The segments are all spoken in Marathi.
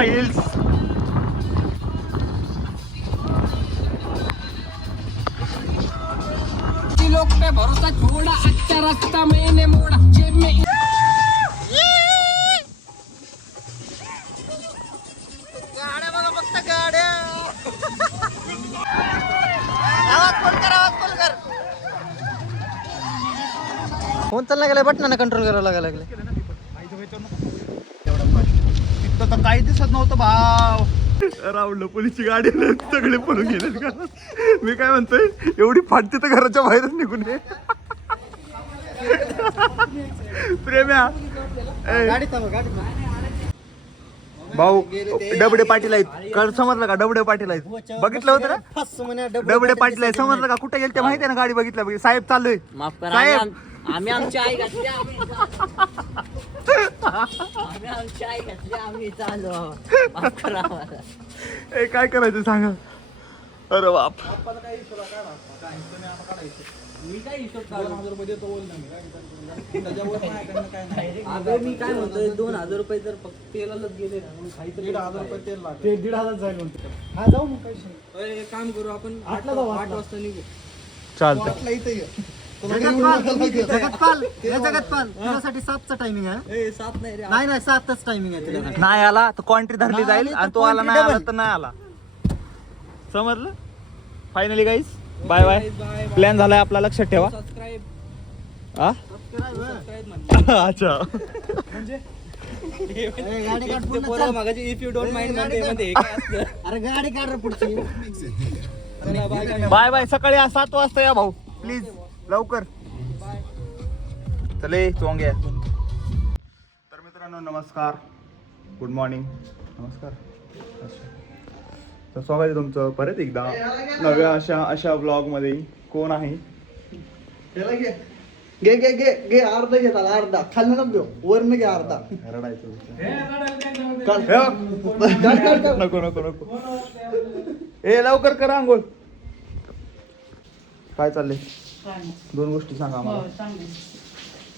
स्टाईल्स. लोग पे भरोसा छोड़ा, अच्छा रास्ता मैंने मोड़ा, जेब में गाड्या बघा फक्त गाड्या. आवाज फुल कर, आवाज फुल कर. फोन चालला गेला, बटनाने कंट्रोल करावं लागायला लागले. तिथं तर काही दिसत नव्हतं भाव. रावलं पोलीसची गाडी सगळे पळून गेले का. मी काय म्हणतोय, एवढी फाटते तर घराच्या बाहेरच निघून ये. प्रेम्या भाऊ डबडे पाटील आहेत. कळ समजलं का, डबडे पाटील आहेत. बघितलं होतं ना, डबडे पाटील आहेत. समजलं का, कुठे गेल ते माहिती आहे ना. गाडी बघितलं साहेब चाललोय. साहेब आम्ही आमची आई घातली, आम्ही आमची आई घातली, आम्ही चाललो. ए काय करायचं सांगा. अरे बाप. मी काय हिशोब मी काय म्हणतोय, 2000 रुपये जर फक्त तेलालाच गेले ना, 1,500 रुपये तेल लागेल. 1,500 जाईल म्हणते. हा जाऊ मग, काही काम करू आपण. 8 वाजता निघू. चालतं. जगतपाल तुझ्यासाठी 7चा टायमिंग आहे. 7 नाही रे, नाही 7च टायमिंग आहे तुला. नाही आला तर क्वांटिटी धरली जाईल, आणि तो आला नाही आला तर नाही आला. समजलं. फायनली गाईस, बाय बाय. प्लॅन झालाय आपला, लक्षात ठेवा. सबस्क्राईब हा अच्छा. गाडी काढ पोरं मागाची इफ यू डोंट माइंड मध्ये काय असतं. अरे गाडी काढ रे पुढची. चला बाय. Bye bye. सकाळी 7 वाजता या भाऊ, प्लीज लवकर. चले चोंग्या. तर मित्रांनो नमस्कार, गुड मॉर्निंग. नमस्कार. तर स्वागत आहे तुमचं परत एकदा नव्या अशा ब्लॉग मध्ये. कोण आहे? घे घे घे घे, अर्धा घे, त्याला अर्धा खाल्लं नको देऊ, वर घे अर्धा. नको नको नको. ए लवकर करा आंघोळ. काय चाललंय? 2 गोष्टी सांगा आम्हाला.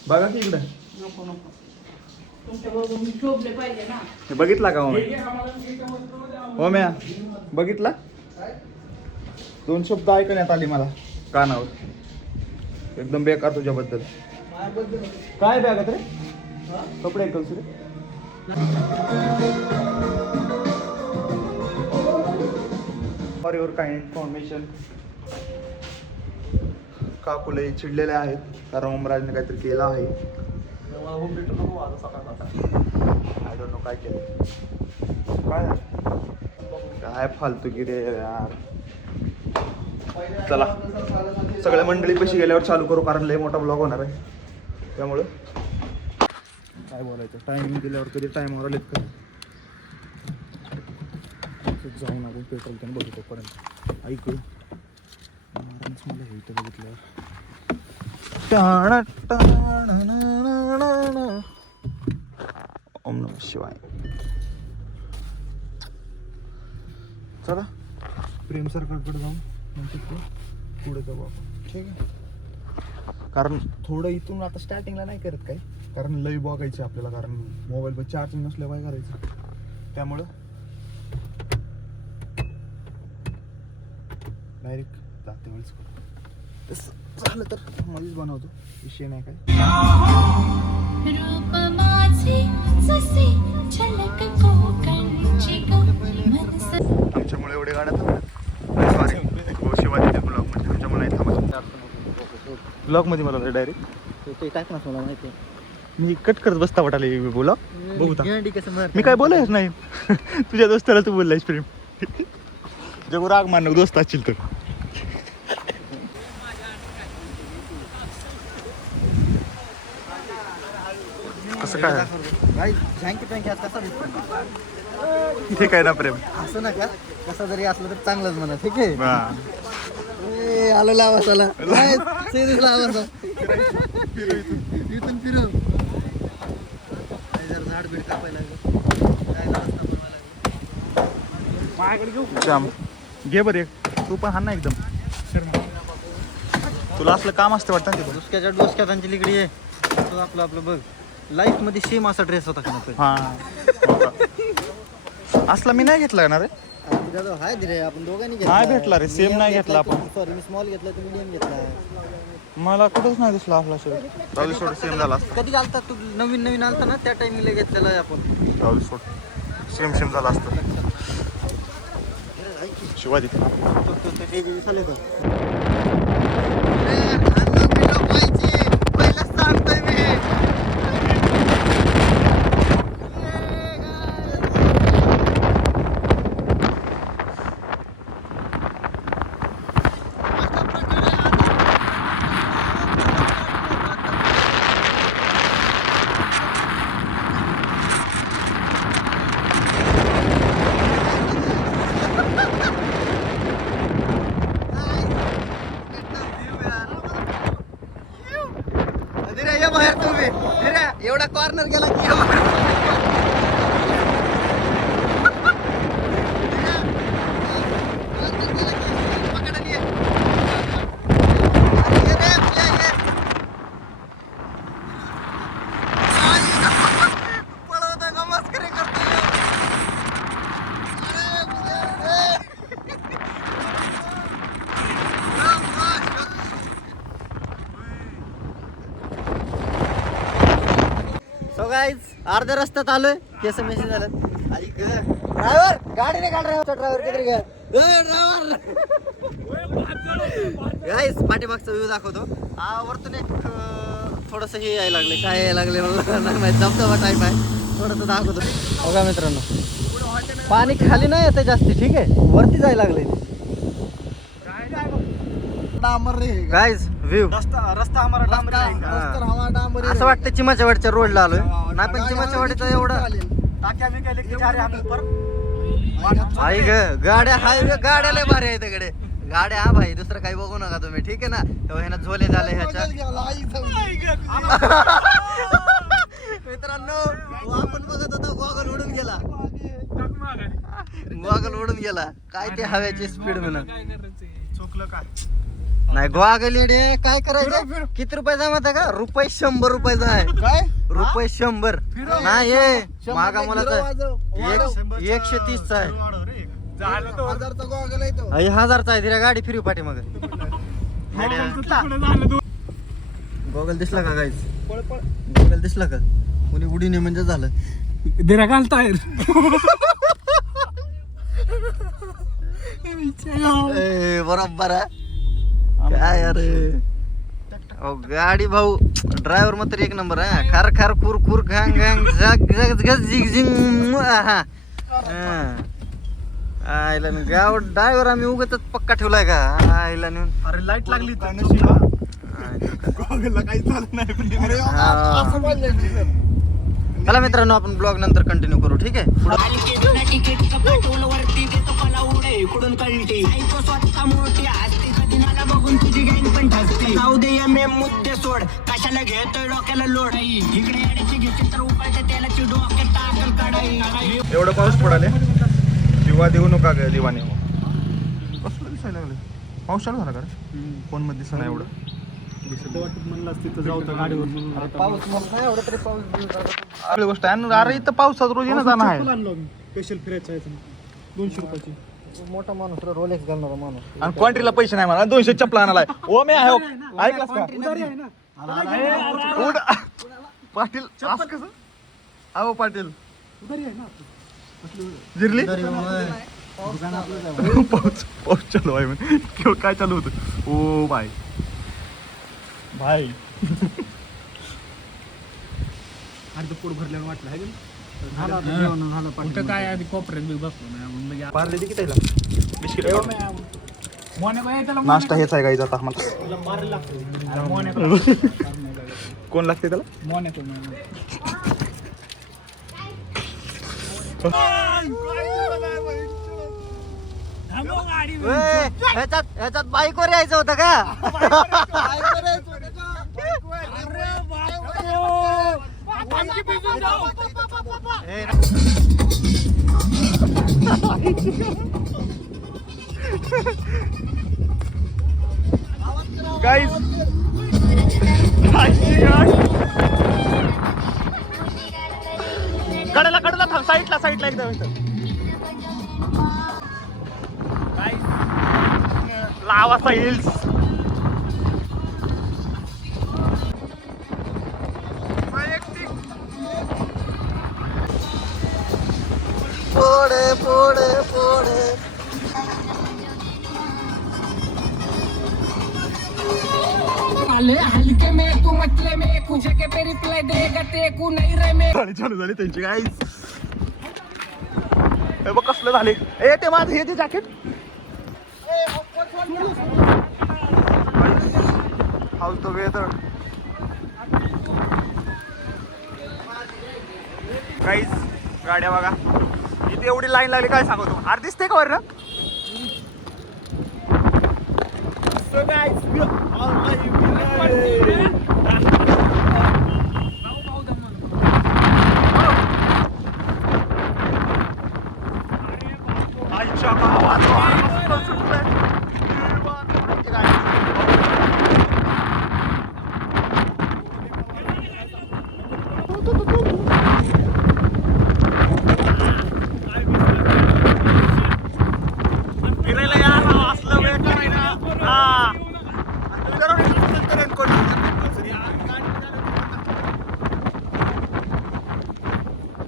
बघा की इकडे. हे बघितला का हो म्या? बघितला? 2 शब्द ऐकण्यात आली मला कानावर. एकदम बेकार तुझ्याबद्दल. काय बॅगात रे? कपडे ऐकल रे. फॉर युअर काइंड इन्फॉर्मेशन, काकुले चिडलेले आहेत कारण ओमराजने काहीतरी केलं आहे. आय डोंट नो काय केलं. काय फालतूगिरी यार. चला सगळ्या मंडळी पैसे गेल्यावर चालू करू, कारण लय मोठा ब्लॉग होणार आहे. त्यामुळं काय बोलायचं, टायमिंग दिल्यावर कधी टायमावर आलेत का जाऊन आपण पेट्रोल त्यांनी बघतो पर्यंत. ऐकू मला हे इथं बघितल्यावर ओम नमः शिवाय. चला प्रेम सरकारकडे जाऊन नंतर पुढे जाऊ आपण, ठीक आहे. कारण थोडं इथून आता स्टार्टिंगला नाही करत काय, कारण लई बघायची आपल्याला, कारण मोबाईलवर चार्जिंग नसल्यावर काय करायचं. त्यामुळं डायरेक्ट जाते वेळेस तसं झालं तर मध्येच बनवतो, विषय नाही काय. आमच्यामुळे एवढे गाड्या थांबतात. सॉरी शिवाजीच्या ब्लॉगमध्ये आमच्यामुळे नाही थांबत. ब्लॉगमध्ये मला डायरेक्ट ते टाक ना, मला माहिती आहे. मी कट करत बसता वाटाले बोला. बघू कसं मी काय बोलायच नाही. तुझ्या दोस्ताला तू बोललायस प्रेम. जगू राग मानक दोस्त असशील तर. कसं काय कसा दिसतो ठीक आहे ना प्रेम. असं नका, कसा जरी असलं तर चांगलंच म्हणा, ठीक आहे. आलं लावा चला, लावा इथून फिरव. झाड बीड कापायला घे बरे. तू पण हा ना एकदम. तुला असलं काम असतं वाटतं ना. डोसक्याच्या डोसक्याची लिगडी आहे. आपलं बघ, लाईफ मध्ये सेम असा ड्रेस होता का? हा असला मी नाही घेतला ना रे. हाय रे आपण दोघांनी नाही भेटला रे, सेम नाही घेतला आपण. सॉरी मी स्मॉल घेतला तुम्ही मीडियम घेतला. मला कुठंच नाही दिसला आपला शर्ट. राहुल सोड सेम झाला. कधी घालता तू नवीन आलता ना त्या टाइमिंगला घेतलेला आहे आपण. राहुल सोड सेम झाला असतं. शिवाजी बाहेर तुम्ही एवढा कॉर्नर गेला की सो गाईज अर्ध्या रस्त्यात आलोय. केस मेसेज झालं. ड्रायव्हर गाडीने काढ. ड्रायव्हर किती ड्रायव्हर गाईज पाठीमागचा व्ह्यू दाखवतो. वरतून एक थोडस हे यायला लागले. काय यायला लागले मला नाही माहिती. धबधबा टाईप आहे. थोडस दाखवतो. बघा मित्रांनो पाणी खाली नाही येते जास्ती. ठीक आहे वरती जायला लागले. गाईज व्ह्यू असं वाटतं चिमाच्यावाडीच्या रोडला आलोय. नाही पण चिमाच्यावाडीचं एवढं आई ग गाड्या हायवे गाड्या लय भारी आहे तिकडे. गाड्या हा भाई दुसरं काही बघू नका तुम्ही. ठीक आहे ना. तेव्हा ह्यानं झोले झाले ह्याच्या मित्रांनो. आपण बघत होतो गॉगल उडून गेला. गॉगल उडून गेला. काय ते हव्याची स्पीड म्हणून चुकलं काय नाही. गॉगल येडे काय करायचं. किती रुपयाचा माहिती आहे का? रुपये 100 रुपयाचा आहे. काय रुपये 100 नाही हे मागा मला तर 130चा आहे. 1000चा आहे. तिला गाडी फिरवी पाठी मग. गॉगल दिसला का गाईज? गॉगल दिसला का? कोणी उडी नाही म्हणजे झालं. दिरा घालताय बरोबर आहे. काय यार गाडी भाऊ ड्रायव्हर मात्र एक नंबर आहे. खार खार खुर खुर घांग घांग झग झग झग झिग झिंग. आईला गाव ड्रायव्हर आम्ही उगतच पक्का ठेवलाय का? आईला नेऊन अरे लाईट लागली काही झालं नाही. चला मित्रांनो आपण ब्लॉग नंतर कंटिन्यू करू. ठीक आहे मुद्दे सोड कशाला घेतोय डोक्याला लोड इकडे येण्याची घेतली तर उपायच्या तेलाची डोक्यात टाकल काढाई. एवढं पाऊस पडाले दिवा देऊ नका ग दिवाने. कसलं दिसायला लागलं. पाऊस चालू झाला का रे? फोन मध्ये दिसत नाही एवढं. पाऊस नाही एवढं तरी पाऊस आपली गोष्ट आहे. अरे इथं पावसात रोज येणं जाणं आहे. स्पेशल फिरायचं 200 रुपयाची. मोठा माणूस रोलेक्स घालणारा माणूस. आणि क्वांट्रीला पैसे नाही मला. 200 चपला आणालाय. ओ मी आहे ऐकलास का? पाटील असं कसं? अहो पाटील जिरली पाऊस चालू आहे म्हणजे काय चालू होतं. ओ भाई अर्ध पोट भरल्यावर वाटलं आहे काय आधी कोपऱ्यात बी बसलो नाही. पार्ले किती त्याला बिस्किट नाश्ता हेच आहे गाईज आता आम्हाला. कोण लागते त्याला? ह्याच्यात बाईकवर यायचं होतं का? गाईज कडेला थांब. साईडला एकदम 6 वाजता हिल्स. पुढे पुढे पुढे हलके में तू मतले में कुछ के पे रिप्लाई देगा ते को नहीं रे में गाडी चालू झाली त्यांची गाईज. हे बघ कसलं झाले. ए ते माझं हे jacket how's the weather. Guys गाड्या बघा इथे एवढी लाईन लागली काय सांगतो. अरे दिसते का बरं. आईच्या गावात मस्त सुटलंय. फिरायला यार असलं वेळ करायला. हा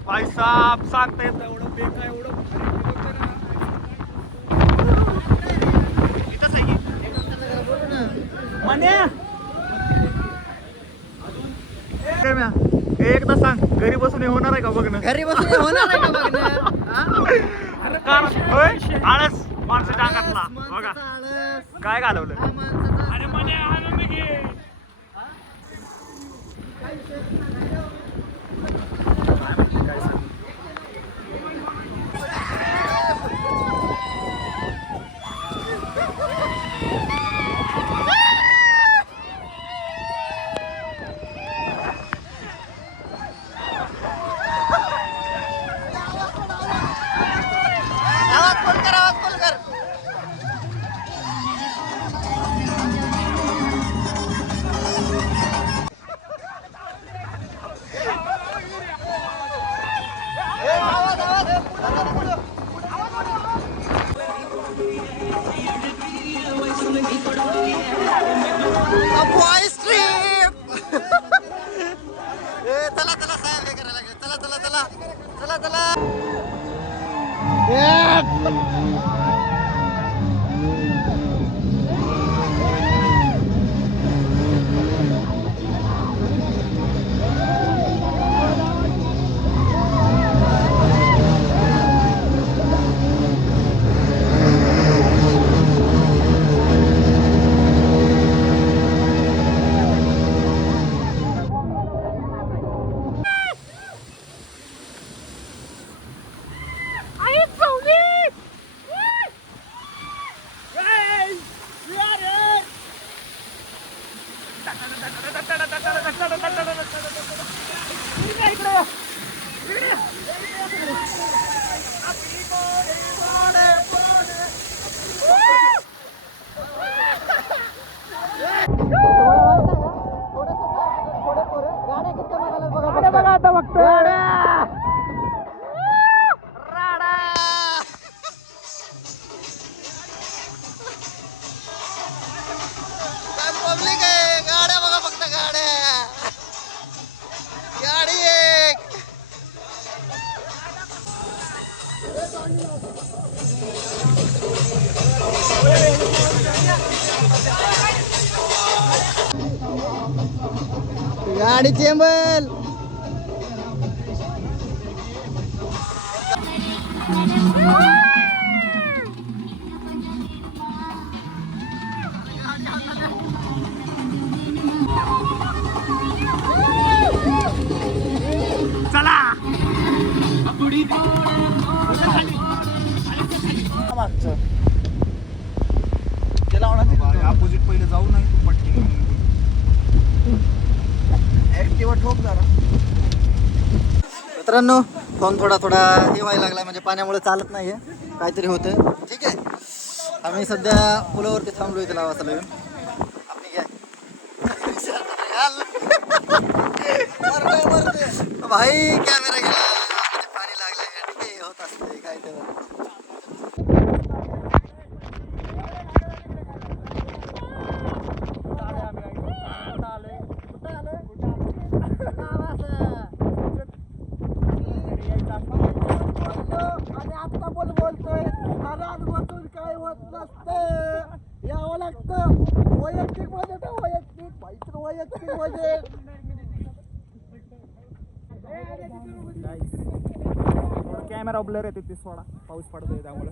भाई साहेब सांगता येत एवढं बेकार एवढं इथंच आहे म्हण्या. एकदा सांग घरी बसून हे होणार आहे का बघणं. घरी बसून हे होणार आहे का बघणं? हा? आळस माणसाच्या अंगातला बघा माणसाचा आळस. काय घालवलं. हा माणसाचा अरे म्हणे आनंद घे. आवाज फुल कर, आवाज फुल कर. Boys trip. चला चला साहेब हे करायला लागले. चला चला चला चला चला. पब्लिक आहे. गाड्या बघा फक्त गाड्या. गाडी एक. गाडी चेंबल. चला अपोजिट पहिले जाऊ नाही तू पटकी ऍक्टिव्हा ठोक जरा. मित्रांनो फोन थोडा थोडा हे व्हायला लागला म्हणजे पाण्यामुळे चालत नाहीये काहीतरी होतं. ठीक आहे आम्ही सध्या पुलावरती थांबलो इथे लावासाला येऊन. आपली घ्या भाई कॅमेरा गेला पाणी लागले. ठीक आहे होत असते काय तर. फक्त वैयक्तिक बजेट आहे, वैयक्तिक भाईचं वैयक्तिक बजेट. कॅमेरा ब्लर येते ते सोडा, पाऊस पडतोय त्यामुळे.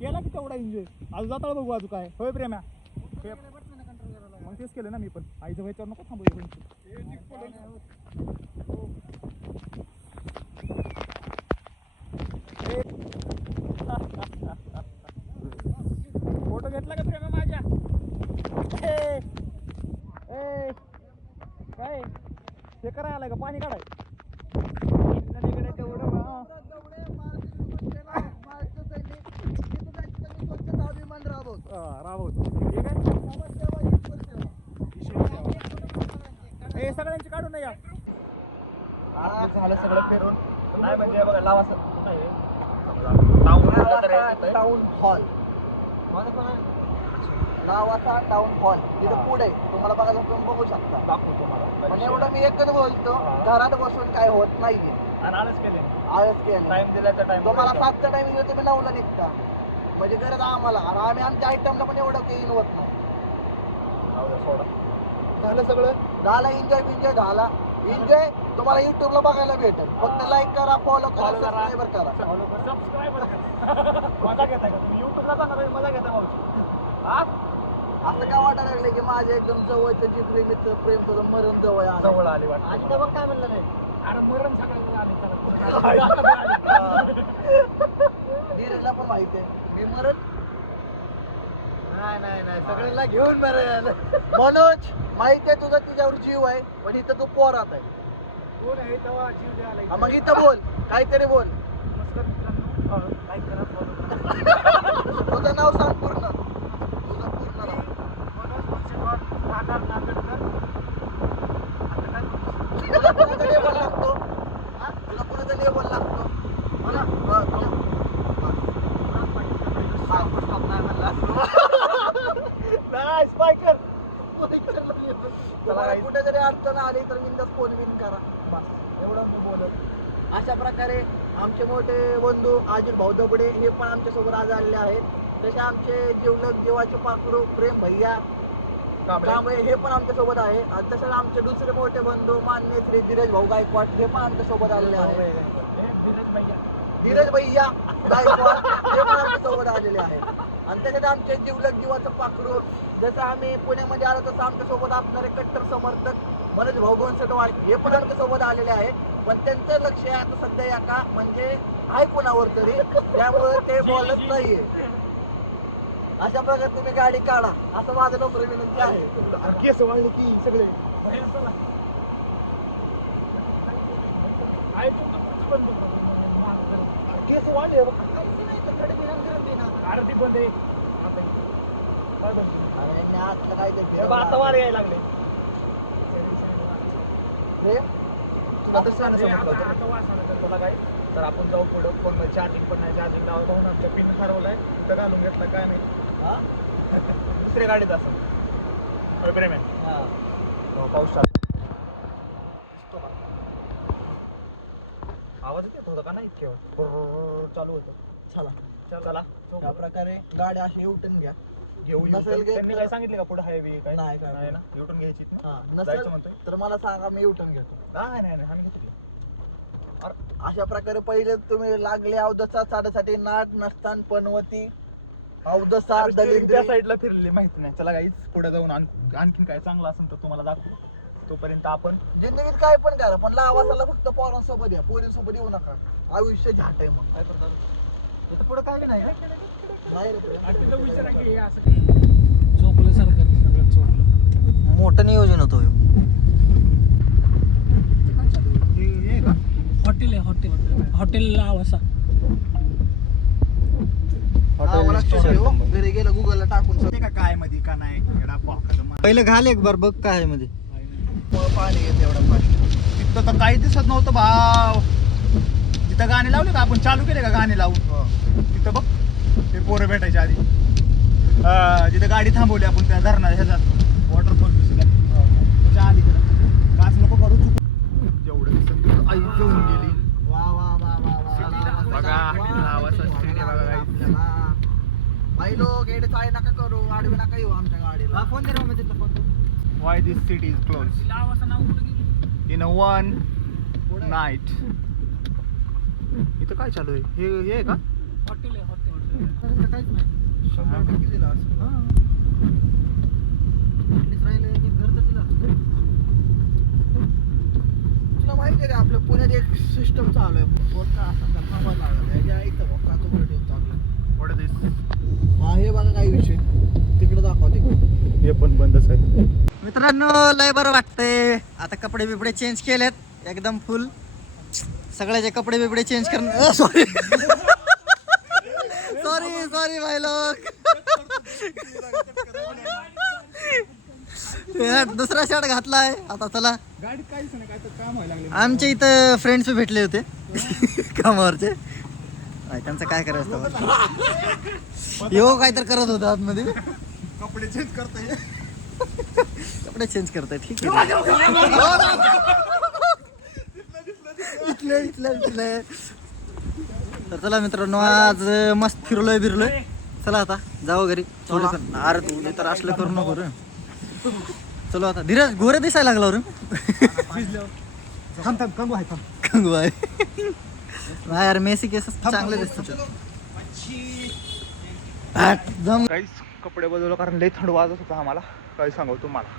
केला की तेवढा एन्जॉय आज जाता बघू अजून काय होय प्रेम्या. मग तेच केलं ना मी पण. आईच्या व्हायच्यावर नको थांबू. फोटो घेतला का प्रेम्या माझ्या? काय हे करायला आलाय का पाणी काढाय? हे सगळ्यांची काढून नाही या. झालं सगळं फिरून नाही म्हणजे बघा Lavasa town hall. Lavasa town hall तिथं पुढे तुम्हाला बघायचं तुम्ही बघू शकता. दाखवू तुम्हाला. पण एवढं मी एकच बोलतो, घरात बसून काय होत नाहीये. आळस केले टाइम दिल्याचा टाइम. तुम्हाला 7चा टाइमिंग होतो, मी 9ला निघता म्हणजे गरज आम्हाला. आणि आम्ही आमच्या आयटमला पण एवढं काही इन होत नाही. झालं सगळं झालं. एन्जॉय झाला. एन्जॉय तुम्हाला युट्यूबला बघायला भेटेल. फक्त लाईक करा, फॉलो करा, सबस्क्राईबर करा. मजा घेताय का तुम्ही? युट्यूबला जाणार मजा घेता भाऊची. असं काय वाटायला लागले की माझ्या एकदम जवळचं जे प्रेमीचं प्रेम तुझं मरण जवळ आले वाटतं. आणि बघ काय म्हणलं नाही. अरे मरण सगळ्यांना आले. धीरजला पण माहिती आहे मी मरण. नाही सगळ्यांना घेऊन मरण. मनोज माहिती आहे तुझा तिच्यावर जीव आहे, पण इथं तू पोरात आहे. कोण आहे तेव्हा जीव द्यायला? मग इथं बोल, काहीतरी बोल. नमस्कार मित्रांनो, लाईक करा, फॉलो करा. तुझं नाव सांग पूर्ण. तुझं पूर्ण नाव. तुला कोणाचा लेबल लागतो? तुला कोणाचा लेबल लागतो? मला कुठे जरी अडचण आली तर विंडोज फोन बिन करा. एवढं मी बोलत. अशा प्रकारे आमचे मोठे बंधू अजित भाऊ दबडे हे पण आमच्यासोबत आज आलेले आहेत. तसे आमचे जिवलग जीवाचे पाखरू प्रेम भैया कांबळे हे पण आमच्यासोबत आहे. तसेच आमचे दुसरे मोठे बंधू मान्य श्री धीरज भाऊ गायकवाड हे पण आमच्यासोबत आलेले आहेत. धीरज भैया गायकवाड हे पण आमच्यासोबत आलेले आहेत. आणि त्याच्यात आमचे जिवलग जीवाचं पाखरू जसं आम्ही पुण्यामध्ये आलो तसं आमच्यासोबत असणारे कट्टर समर्थक मनोज भाऊ गोंसटवाड हे पण आमच्यासोबत आलेले आहेत. पण त्यांचं लक्ष आता सध्या या का म्हणजे आहे कुणावर तरी, त्यामुळे ते बोलत नाहीये. अशा प्रकारे तुम्ही गाडी काढा असं माझं नम्र विनंती आहे. केस वाढले की सगळे केस वाढले आरती बंद आहे. काय आता वार यायला लागले. तुला तर तुला काय तर आपण जाऊ पुढं. फोन मध्ये चार्जिंग पण नाही, चार्जिंग लावतो आमच्या पिन ठरवलाय तिथं घालून घेतला काय नाही. दुसऱ्या गाडीत असं प्रेम आहे. पाऊस आवाज येत होता का नाही चालू होतं. चला त्या प्रकारे गाडी अशी युटर्न घ्या. त्यांनी काय सांगितलं का पुढे हायवे काय नाही ना युटर्न घ्यायची नसेल म्हणतोय तर मला सांगा मी युटर्न घेतो. नाही आम्ही घेतली. अशा प्रकारे पहिले तुम्ही लागले अवदसा साडेसाठी नाट नसतान पनवती अवदसा त्या साईडला फिरले माहिती नाही. चला काहीच पुढे जाऊन आणखीन काय चांगलं असेल तर तुम्हाला दाखवू. तोपर्यंत आपण जिंदगीत काय पण करा पण लावासाला फक्त पोरांसोबत या, पोरींसोबत येऊ नका. आयुष्य झाट आहे. मग काय करतात पुढे काय नाही मोठं नियोजन होतं. हॉटेल लावासा घरी गेलं गुगलला टाकून काय मध्ये का नाही. पहिलं घाल एक बार बघ काय मध्ये पाणी येते एवढं पाणी. तिथं तर काही दिसत नव्हतं भाव. तिथं गाणे लावले का आपण चालू केले का गाणे लावून तिथं बघ भेटायच्या आधी जिथे गाडी थांबवली आपण त्या धरणा ह्याच्यात वॉटरफॉल त्याच्या अलीकडे काच नको करू चुकू जेवढं दिसत तेवढं आई घेऊन गेली वा वा वा वा वा बघा नावाचा स्टेडियम बघा guys. भाई लोक एडे चाळे नका करू आडवे नका येऊ आमच्या गाडीला फोन दे रे मग तिथला phone Why this city is closed in a one night. इथं काय चालू आहे हे आहे का हॉटेल आहे हॉटेल काहीच नाही 100% दिला असं राहिलं एक घर तर दिला तुला माहिती आहे का आपल्या पुण्यात एक सिस्टम चालू आहे फोन का असा थांबा लागला याच्या इथं का तो व्हिडिओ चांगला What is this? हा हे बघा काही विषय तिकडे दाखवा तिकडे हे पण बंदच आहे मित्रांनो लय बरं वाटतंय आता कपडे बिपडे चेंज केलेत एकदम फुल सगळ्याचे कपडे बिपडे चेंज करणं सॉरी सॉरी सॉरी भाई लोक दुसरा शर्ट घातलाय आता चला गाडीत काहीच नाही काय तर काम व्हायला लागले आमच्या इथं फ्रेंड्स भेटले होते कामावरचे त्यांचं काय करायचं यो काय तर करत होता आतमध्ये कपडे चेंज करता कपडे चेंज करताय ठीक आहे इथले इथले इथले तर चला मित्रांनो आज मस्त फिरलोय बिरलोय चला आता जाऊ घरी थोडं अरे तू तर असलं करू नको रे चलो आता धीरज गोरे दिसायला लागला रे थांब थांब कंगू आहे थांब कंगू आहे नाही यार मेसी केस चांगले दिसतात जाऊन काहीच कपडे बदललो कारण लई थंड वाजत होता आम्हाला काय सांगू तुम्हाला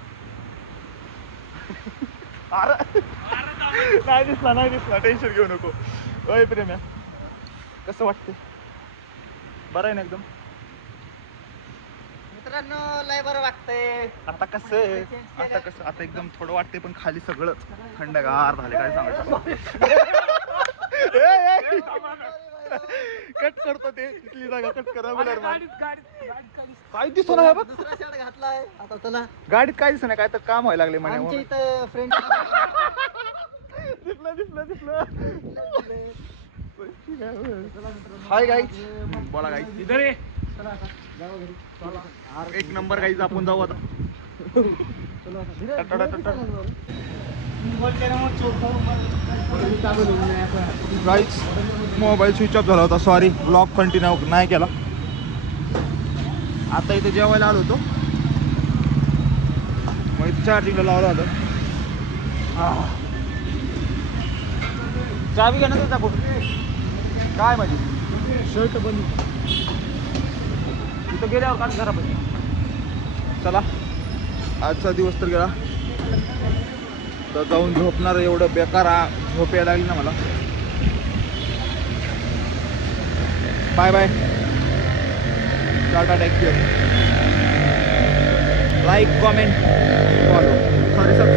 नाही दिसला टेन्शन घेऊ नको ओय प्रेम्या कसं वाटते बरं आहे ना एकदम मित्रांनो लय बरं वाटतंय आता कसं आता एकदम थोडं वाटते पण खाली सगळं थंडगार झाले काय सांगायचं कट करतो ते तिथली जागा कट करा काय दिसतो ना बघ दुसरा शर्ट घातलाय आता चला गाडीत काय दिसत नाही काय तर काम व्हायला लागले आमच्या म्हणे इथं फ्रेंड दिसलं हाय गाईज बोला गाईज इधर ये एक नंबर गाईज आपण जाऊ आता गाईज मोबाईल स्विच ऑफ झाला होता सॉरी ब्लॉग कंटिन्यू नाही केला आता इथे जेवायला आलो होतो मग इथे चार्जिंगला लावला होता चावी घ्या ना त्याचा काय माझी शर्ट बंद इथं गेल्यावर काढ घरापाशी चला आजचा दिवस तर गेला तर जाऊन झोपणार एवढं बेकार झोप यायला लागली ना मला bye bye tata take care like comment follow sorry sir